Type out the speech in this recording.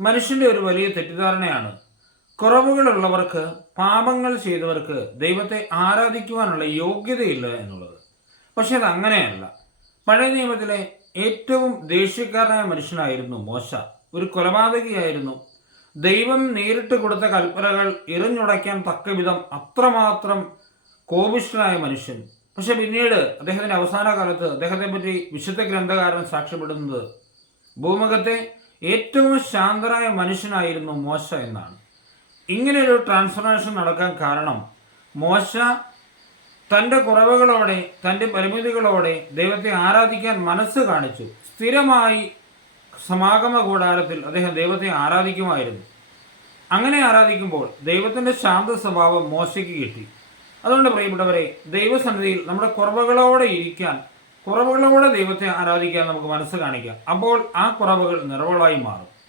മനുഷ്യന്റെ ഒരു വലിയ തെറ്റിദ്ധാരണയാണ്. കുറവുകളുള്ളവർക്ക് പാപങ്ങൾ ചെയ്തവർക്ക് ദൈവത്തെ ആരാധിക്കുവാനുള്ള യോഗ്യതയില്ല എന്നുള്ളത്. പക്ഷെ അത് അങ്ങനെയല്ല. പഴയ നിയമത്തിലെ ഏറ്റവും ദേഷ്യക്കാരനായ മനുഷ്യനായിരുന്നു മോശ. ഒരു കൊലപാതകിയായിരുന്നു. ദൈവം നേരിട്ട് കൊടുത്ത കൽപ്പനകൾ എറിഞ്ഞുടയ്ക്കാൻ തക്കവിധം അത്രമാത്രം കോപിഷ്ഠനായ മനുഷ്യൻ. പക്ഷെ പിന്നീട് അദ്ദേഹത്തിന്റെ അവസാന കാലത്ത് അദ്ദേഹത്തെ പറ്റി വിശുദ്ധ ഗ്രന്ഥകാരൻ സാക്ഷ്യപ്പെടുന്നത് ഭൂമുഖത്തെ ഏറ്റവും ശാന്തരായ മനുഷ്യനായിരുന്നു മോശ എന്നാണ്. ഇങ്ങനെ ഒരു ട്രാൻസ്ഫർമേഷൻ നടക്കാൻ കാരണം മോശ തന്റെ കുറവുകളോടെ തന്റെ പരിമിതികളോടെ ദൈവത്തെ ആരാധിക്കാൻ മനസ്സ് കാണിച്ചു. സ്ഥിരമായി സമാഗമ കൂടാരത്തിൽ അദ്ദേഹം ദൈവത്തെ ആരാധിക്കുമായിരുന്നു. അങ്ങനെ ആരാധിക്കുമ്പോൾ ദൈവത്തിന്റെ ശാന്ത സ്വഭാവം മോശയ്ക്ക് കിട്ടി. അതുകൊണ്ട് പ്രിയപ്പെട്ടവരെ ദൈവസന്നിധിയിൽ നമ്മുടെ കുറവുകളോടെ ഇരിക്കാൻ കുറവുകളോടെ ദൈവത്തെ ആരാധിക്കാൻ നമുക്ക് മനസ്സ് കാണിക്കാം. അപ്പോൾ ആ കുറവുകൾ നിറവുകളായി മാറും.